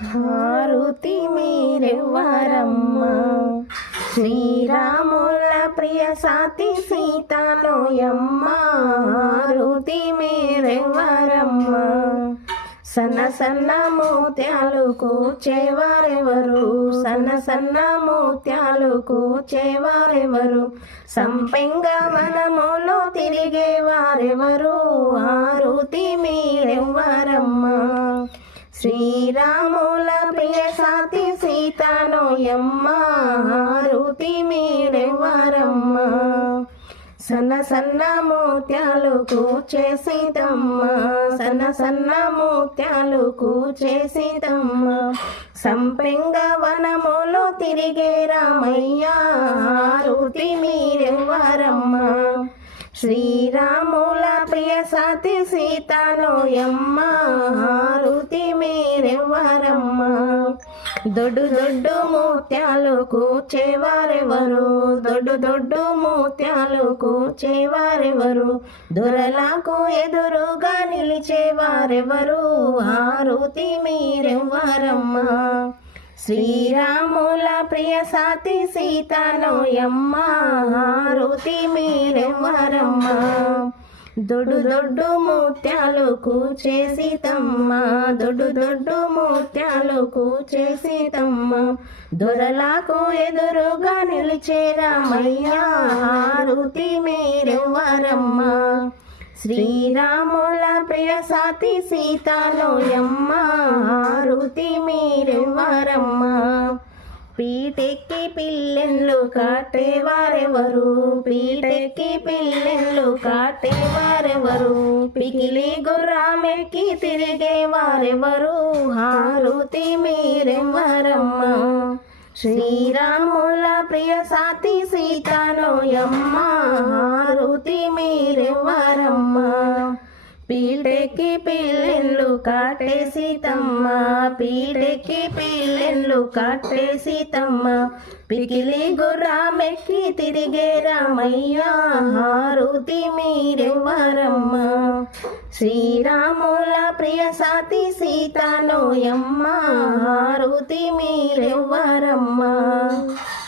హారతి మీరెవ్వరమ్మా? శ్రీరాముల ప్రియ సాతి సీతాలోయమ్మ, హారతి మీరెవ్వరమ్మా? సన్న సన్న ముత్యాలు కూర్చేవారెవరు? సన్న సన్న ముత్యాలు కూర్చేవారెవరు? సంపెంగ వనములో తిరిగేవారెవరు? హారతి మీరెవ్వరమ్మా? శ్రీరాముల ప్రియ సాతి సీతాలోయమ్మ, హారతి మీరెవ్వరమ్మా? సన్న సన్న ముత్యాలు కూర్చే సీతమ్మ, సన్న సన్న ముత్యాలు కూర్చే సీతమ్మ, సంపెంగ వనములో తిరిగే రామయ్య, హారతి మీరెవ్వరమ్మా? శ్రీరాముల ప్రియ సతి సీతాలోయమ్మ, హారతి మీరెవ్వరమ్మా? దొడ్డు దొడ్డు ముత్యాలు కూర్చేవారెవరు? దొడ్డు దొడ్డు ముత్యాలు కూర్చేవారెవరు? దొరలకు ఎదురుగా నిలిచేవారెవరు? హారతి మీరెవ్వరమ్మా? శ్రీరాముల ప్రియ సాతి సీతాలోయమ్మ, హారతి మీరెవ్వరమ్మా? దొడ్డు దొడ్డు ముత్యాలు కూర్చే సీతమ్మ, దొడ్డు దొడ్డు ముత్యాలు కూర్చే సీతమ్మ, దొరలకు ఎదురుగా నిలిచే రామయ్య, హారతి మీరెవ్వరమ్మా? శ్రీరాముల ప్రియ సాతి సీతాలోయమ్మ, హారతి మీరెవ్వరమ్మా? పీటెక్కి పిల్లెన్లు కాటేవారెవరు? పీటెక్కి పిల్లెన్లు కాటేవారెవరు? పికిలి గుర్రామెక్కి తిరిగేవారెవరు? హారతి మీరెవ్వరమ్మా? శ్రీరాముల ప్రియ సాతి సీతాలోయమ్మ, హారతి మీరెవ్వరమ్మా? పీటెక్కి పిల్లెన్లు కాటే సీతమ్మ, పీటెక్కి పిల్లెన్లు కాటే సీతమ్మ, పికిలి గుర్రామెక్కి తిరిగే రామయ్య, హారతి మీరెవ్వరమ్మా? శ్రీరాముల ప్రియ సాతి సీతాలోయమ్మ, హారతి మీరెవ్వరమ్మా?